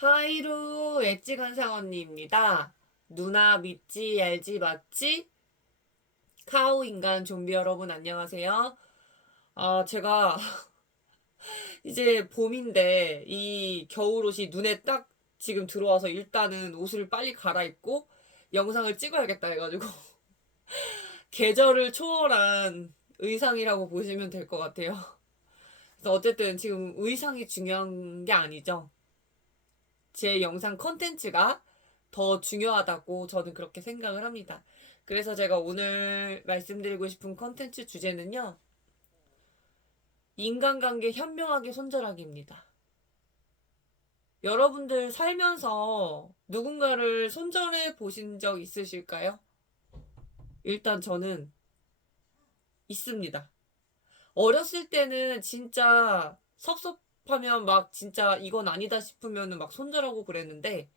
하이루 엣지 간상 언니입니다. 누나 믿지 알지 맞지? 카우 인간 좀비 여러분 안녕하세요. 제가 이제 봄인데 이 겨울옷이 눈에 딱 지금 들어와서 일단은 옷을 빨리 갈아입고 영상을 찍어야겠다 해가지고 계절을 초월한 의상이라고 보시면 될 것 같아요. 그래서 어쨌든 지금 의상이 중요한 게 아니죠. 제 영상 컨텐츠가 더 중요하다고 저는 그렇게 생각을 합니다. 그래서 제가 오늘 말씀드리고 싶은 컨텐츠 주제는요. 인간관계 현명하게 손절하기입니다. 여러분들 살면서 누군가를 손절해 보신 적 있으실까요? 일단 저는 있습니다. 어렸을 때는 진짜 섭섭하면 막 진짜 이건 아니다 싶으면 막 손절하고 그랬는데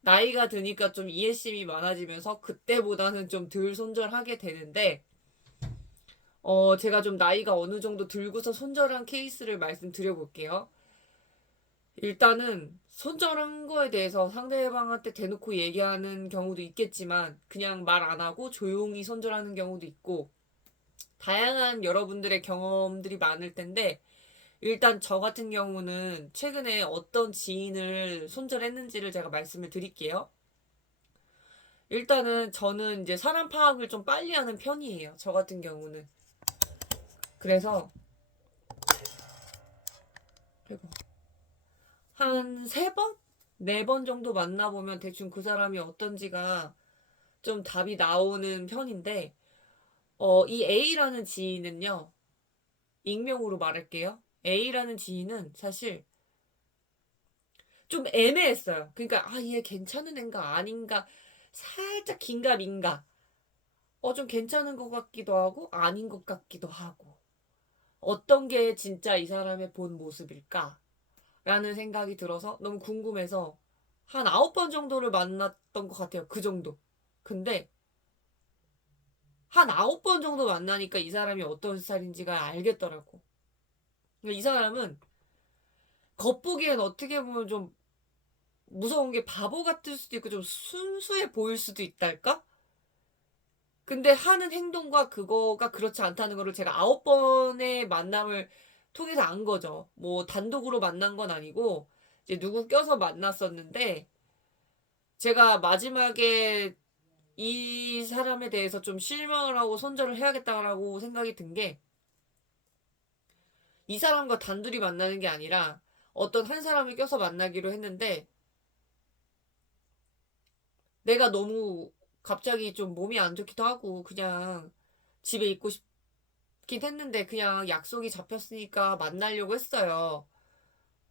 나이가 드니까 좀 이해심이 많아지면서 그때보다는 좀 덜 손절하게 되는데, 제가 좀 나이가 어느 정도 들고서 손절한 케이스를 말씀드려 볼게요. 일단은 손절한 거에 대해서 상대방한테 대놓고 얘기하는 경우도 있겠지만, 그냥 말 안 하고 조용히 손절하는 경우도 있고, 다양한 여러분들의 경험들이 많을 텐데, 일단 저 같은 경우는 최근에 어떤 지인을 손절했는지를 제가 말씀을 드릴게요. 일단은 저는 이제 사람 파악을 좀 빨리 하는 편이에요. 저 같은 경우는. 그래서 한 세 번? 네 번 정도 만나보면 대충 그 사람이 어떤지가 좀 답이 나오는 편인데, 이 A라는 지인은요, 익명으로 말할게요. A라는 지인은 사실 좀 애매했어요. 그러니까, 얘 괜찮은 애인가 아닌가, 살짝 긴가민가. 좀 괜찮은 것 같기도 하고, 아닌 것 같기도 하고. 어떤 게 진짜 이 사람의 본 모습일까? 라는 생각이 들어서 너무 궁금해서 한 9번 정도를 만났던 것 같아요. 그 정도. 근데 한 9번 정도 만나니까 이 사람이 어떤 스타일인지가 알겠더라고. 그러니까 이 사람은 겉보기엔 어떻게 보면 좀 무서운 게 바보 같을 수도 있고 좀 순수해 보일 수도 있달까? 근데 하는 행동과 그거가 그렇지 않다는 거를 제가 9번의 만남을 통해서 안 거죠. 뭐 단독으로 만난 건 아니고 이제 누구 껴서 만났었는데 제가 마지막에 이 사람에 대해서 좀 실망을 하고 손절을 해야겠다라고 생각이 든 게 이 사람과 단둘이 만나는 게 아니라 어떤 한 사람을 껴서 만나기로 했는데 내가 너무 갑자기 좀 몸이 안 좋기도 하고 그냥 집에 있고 싶긴 했는데 그냥 약속이 잡혔으니까 만나려고 했어요.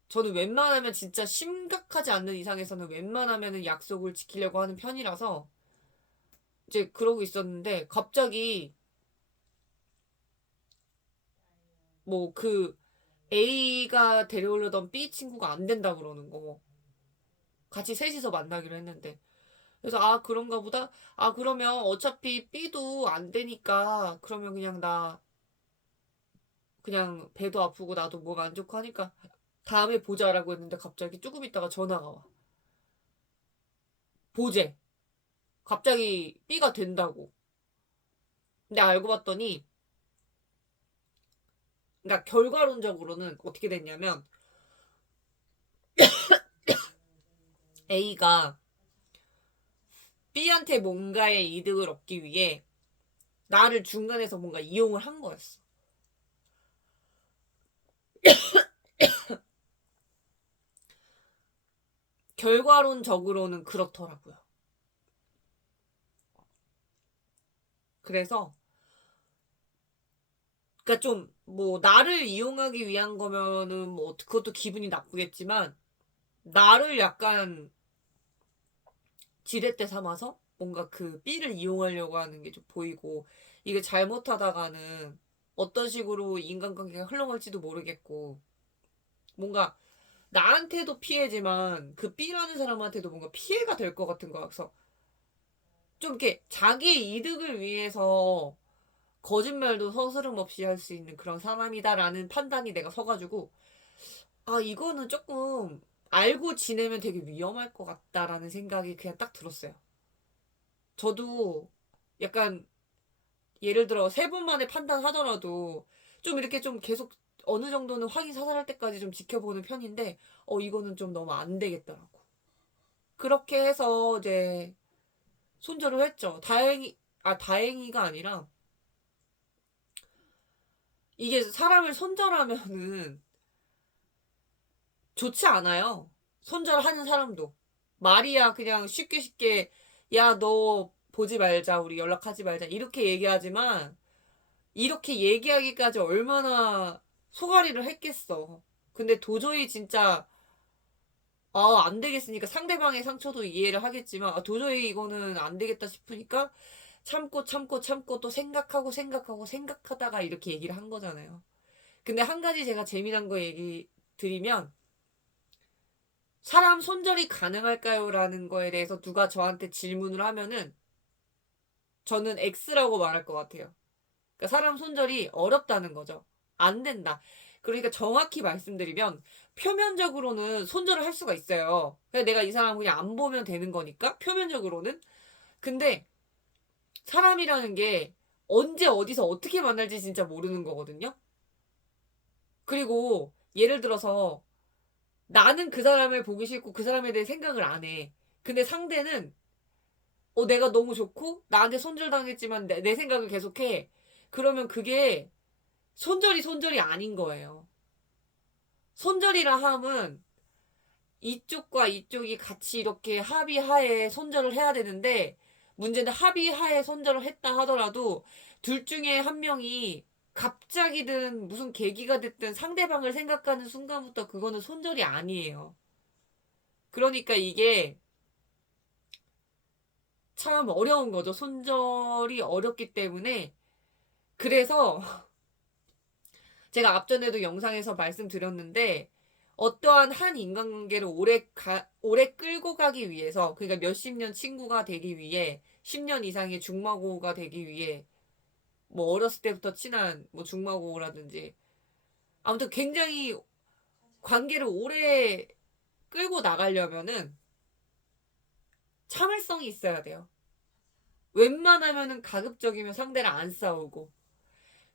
저는 웬만하면 진짜 심각하지 않는 이상에서는 웬만하면 약속을 지키려고 하는 편이라서 이제 그러고 있었는데 갑자기 뭐 A가 데려오려던 B 친구가 안 된다 그러는 거. 같이 셋이서 만나기로 했는데. 그래서 그런가 보다. 그러면 어차피 B도 안 되니까 그러면 그냥 나 그냥 배도 아프고 나도 몸 안 좋고 하니까 다음에 보자라고 했는데 갑자기 조금 있다가 전화가 와. 보재. 갑자기 B가 된다고. 근데 알고 봤더니 그러니까 결과론적으로는 어떻게 됐냐면 A가 B한테 뭔가의 이득을 얻기 위해 나를 중간에서 뭔가 이용을 한 거였어. 결과론적으로는 그렇더라고요. 그래서 그러니까 좀 뭐 나를 이용하기 위한 거면은 뭐 그것도 기분이 나쁘겠지만 나를 약간 지렛대 삼아서 뭔가 그 B를 이용하려고 하는 게 좀 보이고 이게 잘못하다가는 어떤 식으로 인간관계가 흘러갈지도 모르겠고 뭔가 나한테도 피해지만 그 B라는 사람한테도 뭔가 피해가 될 것 같은 거야. 그래서 좀 이렇게 자기 이득을 위해서 거짓말도 서스름 없이 할 수 있는 그런 사람이다라는 판단이 내가 서가지고 이거는 조금 알고 지내면 되게 위험할 것 같다라는 생각이 그냥 딱 들었어요. 저도 약간 예를 들어 3번 만에 판단하더라도 좀 이렇게 좀 계속 어느 정도는 확인 사살할 때까지 좀 지켜보는 편인데 이거는 좀 너무 안 되겠더라고. 그렇게 해서 이제 손절을 했죠. 다행히가 아니라 이게 사람을 손절하면은 좋지 않아요. 손절하는 사람도. 말이야 그냥 쉽게 쉽게 야, 너 보지 말자. 우리 연락하지 말자. 이렇게 얘기하지만 이렇게 얘기하기까지 얼마나 소가리를 했겠어. 근데 도저히 진짜 안 되겠으니까 상대방의 상처도 이해를 하겠지만 도저히 이거는 안 되겠다 싶으니까 참고 참고 참고 또 생각하고 생각하고 생각하다가 이렇게 얘기를 한 거잖아요. 근데 한 가지 제가 재미난 거 얘기 드리면 사람 손절이 가능할까요? 라는 거에 대해서 누가 저한테 질문을 하면은 저는 X라고 말할 것 같아요. 그러니까 사람 손절이 어렵다는 거죠. 안 된다. 그러니까 정확히 말씀드리면 표면적으로는 손절을 할 수가 있어요. 그냥 내가 이 사람 그냥 안 보면 되는 거니까 표면적으로는. 근데 사람이라는 게 언제 어디서 어떻게 만날지 진짜 모르는 거거든요. 그리고 예를 들어서 나는 그 사람을 보기 싫고 그 사람에 대해 생각을 안 해. 근데 상대는 내가 너무 좋고 나한테 손절당했지만 내 생각을 계속해. 그러면 그게 손절이 아닌 거예요. 손절이라 함은 이쪽과 이쪽이 같이 이렇게 합의하에 손절을 해야 되는데 문제는 합의하에 손절을 했다 하더라도 둘 중에 한 명이 갑자기든 무슨 계기가 됐든 상대방을 생각하는 순간부터 그거는 손절이 아니에요. 그러니까 이게 참 어려운 거죠. 손절이 어렵기 때문에. 그래서 제가 앞전에도 영상에서 말씀드렸는데 어떠한 한 인간관계를 오래 끌고 가기 위해서 그러니까 몇십 년 친구가 되기 위해 10년 이상의 중마고가 되기 위해 뭐 어렸을 때부터 친한 뭐 중마고라든지 아무튼 굉장히 관계를 오래 끌고 나가려면은 참을성이 있어야 돼요. 웬만하면은 가급적이면 상대를 안 싸우고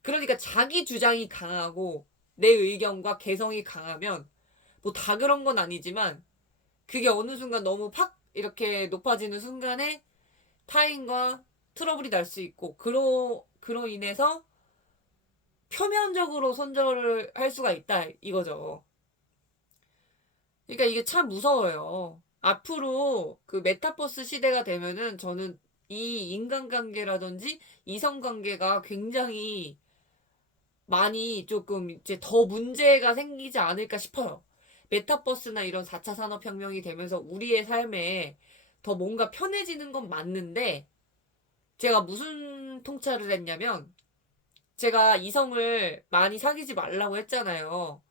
그러니까 자기 주장이 강하고 내 의견과 개성이 강하면 뭐 다 그런 건 아니지만 그게 어느 순간 너무 팍 이렇게 높아지는 순간에 타인과 트러블이 날 수 있고 그로 인해서 표면적으로 손절을 할 수가 있다 이거죠. 그러니까 이게 참 무서워요. 앞으로 그 메타버스 시대가 되면은 저는 이 인간관계라든지 이성관계가 굉장히 많이 조금 이제 더 문제가 생기지 않을까 싶어요. 메타버스나 이런 4차 산업혁명이 되면서 우리의 삶에 더 뭔가 편해지는 건 맞는데 제가 무슨 통찰을 했냐면 제가 이성을 많이 사귀지 말라고 했잖아요.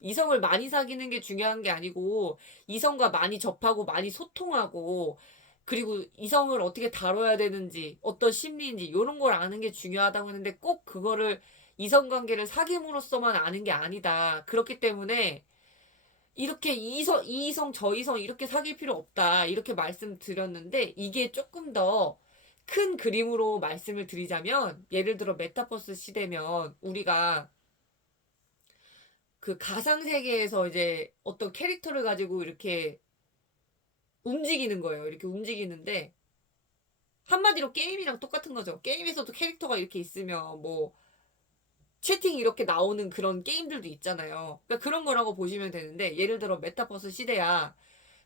이성을 많이 사귀는 게 중요한 게 아니고 이성과 많이 접하고 많이 소통하고 그리고 이성을 어떻게 다뤄야 되는지 어떤 심리인지 이런 걸 아는 게 중요하다고 했는데 꼭 그거를 이성관계를 사귐으로써만 아는 게 아니다. 그렇기 때문에 이렇게 이성 저이성 이렇게 사귈 필요 없다. 이렇게 말씀드렸는데 이게 조금 더 큰 그림으로 말씀을 드리자면 예를 들어 메타버스 시대면 우리가 그 가상세계에서 이제 어떤 캐릭터를 가지고 이렇게 움직이는 거예요. 이렇게 움직이는데 한마디로 게임이랑 똑같은 거죠. 게임에서도 캐릭터가 이렇게 있으면 뭐 채팅 이렇게 나오는 그런 게임들도 있잖아요. 그러니까 그런 거라고 보시면 되는데 예를 들어 메타버스 시대야.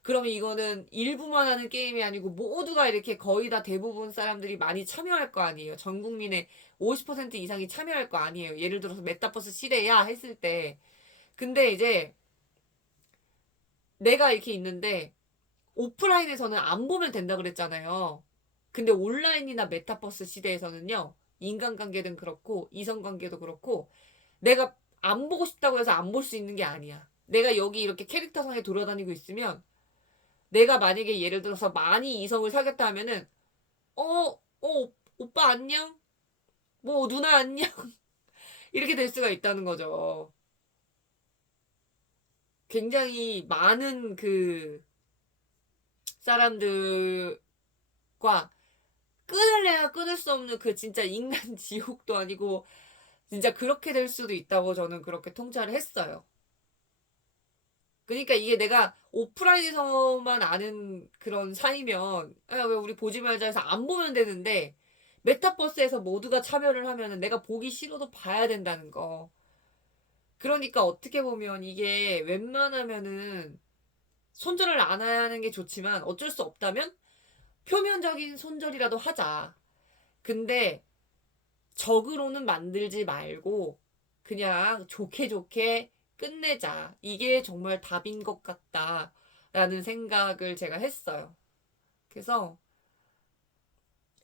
그러면 이거는 일부만 하는 게임이 아니고 모두가 이렇게 거의 다 대부분 사람들이 많이 참여할 거 아니에요. 전 국민의 50% 이상이 참여할 거 아니에요. 예를 들어서 메타버스 시대야 했을 때. 근데 이제 내가 이렇게 있는데 오프라인에서는 안 보면 된다 그랬잖아요. 근데 온라인이나 메타버스 시대에서는요. 인간관계든 그렇고 이성관계도 그렇고 내가 안 보고 싶다고 해서 안 볼 수 있는 게 아니야. 내가 여기 이렇게 캐릭터상에 돌아다니고 있으면 내가 만약에 예를 들어서 많이 이성을 사귀었다 하면은 오빠 안녕? 뭐 누나 안녕? 이렇게 될 수가 있다는 거죠. 굉장히 많은 그 사람들과 끊을래야 끊을 수 없는 그 진짜 인간 지옥도 아니고 진짜 그렇게 될 수도 있다고 저는 그렇게 통찰을 했어요. 그러니까 이게 내가 오프라인에서만 아는 그런 사이면 왜 우리 보지 말자 해서 안 보면 되는데 메타버스에서 모두가 참여를 하면은 내가 보기 싫어도 봐야 된다는 거. 그러니까 어떻게 보면 이게 웬만하면은 손절을 안 하는 게 좋지만 어쩔 수 없다면 표면적인 손절이라도 하자. 근데 적으로는 만들지 말고 그냥 좋게 좋게 끝내자. 이게 정말 답인 것 같다라는 생각을 제가 했어요. 그래서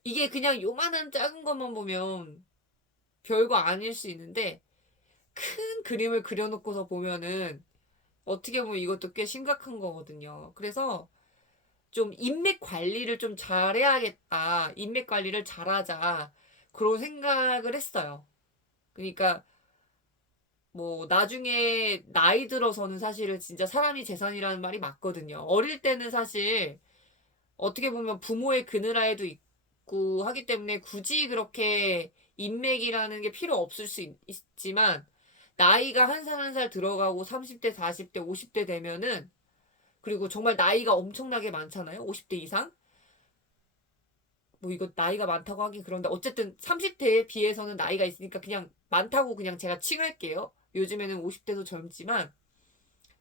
이게 그냥 요만한 작은 것만 보면 별거 아닐 수 있는데 큰 그림을 그려놓고서 보면은 어떻게 보면 이것도 꽤 심각한 거거든요. 그래서 좀 인맥 관리를 좀 잘해야겠다. 인맥 관리를 잘하자. 그런 생각을 했어요. 그러니까 뭐 나중에 나이 들어서는 사실은 진짜 사람이 재산이라는 말이 맞거든요. 어릴 때는 사실 어떻게 보면 부모의 그늘하에도 있고 하기 때문에 굳이 그렇게 인맥이라는 게 필요 없을 수 있지만 나이가 한 살 한 살 들어가고 30대, 40대, 50대 되면은 그리고 정말 나이가 엄청나게 많잖아요. 50대 이상. 뭐 이거 나이가 많다고 하긴 그런데 어쨌든 30대에 비해서는 나이가 있으니까 그냥 많다고 그냥 제가 칭할게요. 요즘에는 50대도 젊지만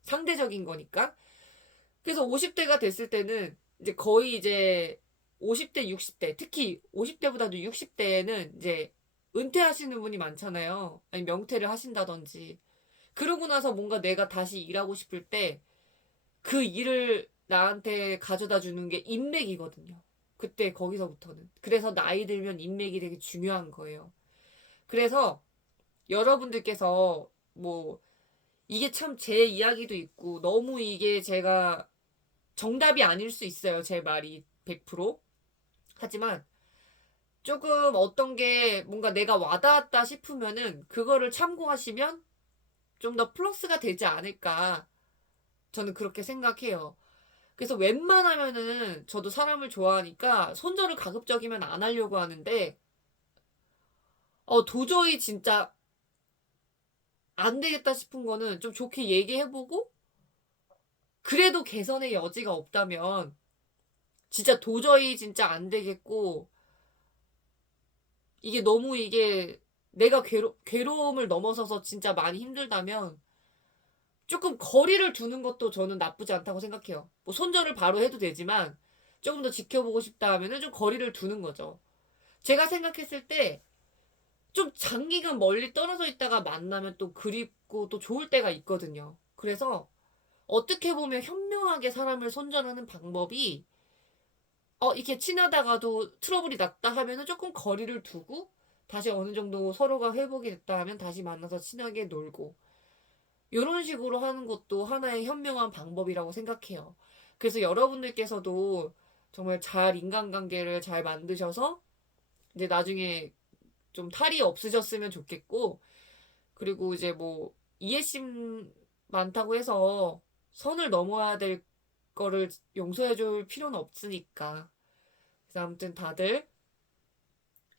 상대적인 거니까. 그래서 50대가 됐을 때는 이제 거의 이제 50대, 60대, 특히 50대보다도 60대에는 이제 은퇴하시는 분이 많잖아요. 아니 명퇴를 하신다든지. 그러고 나서 뭔가 내가 다시 일하고 싶을 때 그 일을 나한테 가져다 주는 게 인맥이거든요. 그때 거기서부터는. 그래서 나이 들면 인맥이 되게 중요한 거예요. 그래서 여러분들께서 뭐 이게 참 제 이야기도 있고 너무 이게 제가 정답이 아닐 수 있어요. 제 말이 100%. 하지만 조금 어떤 게 뭔가 내가 와닿았다 싶으면은 그거를 참고하시면 좀 더 플러스가 되지 않을까. 저는 그렇게 생각해요. 그래서 웬만하면은 저도 사람을 좋아하니까 손절을 가급적이면 안 하려고 하는데 도저히 진짜 안 되겠다 싶은 거는 좀 좋게 얘기해보고 그래도 개선의 여지가 없다면 진짜 도저히 진짜 안 되겠고 이게 너무 이게 내가 괴로움을 넘어서서 진짜 많이 힘들다면 조금 거리를 두는 것도 저는 나쁘지 않다고 생각해요. 뭐 손절을 바로 해도 되지만 조금 더 지켜보고 싶다 하면은 좀 거리를 두는 거죠. 제가 생각했을 때 좀 장기간 멀리 떨어져 있다가 만나면 또 그립고 또 좋을 때가 있거든요. 그래서 어떻게 보면 현명하게 사람을 손절하는 방법이 이렇게 친하다가도 트러블이 났다 하면은 조금 거리를 두고 다시 어느 정도 서로가 회복이 됐다 하면 다시 만나서 친하게 놀고 이런 식으로 하는 것도 하나의 현명한 방법이라고 생각해요. 그래서 여러분들께서도 정말 잘 인간관계를 잘 만드셔서 이제 나중에 좀 탈이 없으셨으면 좋겠고 그리고 이제 뭐 이해심 많다고 해서 선을 넘어야 될 거를 용서해 줄 필요는 없으니까. 그래서 아무튼 다들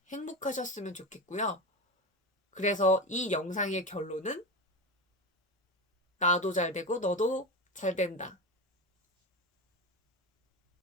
행복하셨으면 좋겠고요. 그래서 이 영상의 결론은 나도 잘 되고 너도 잘 된다.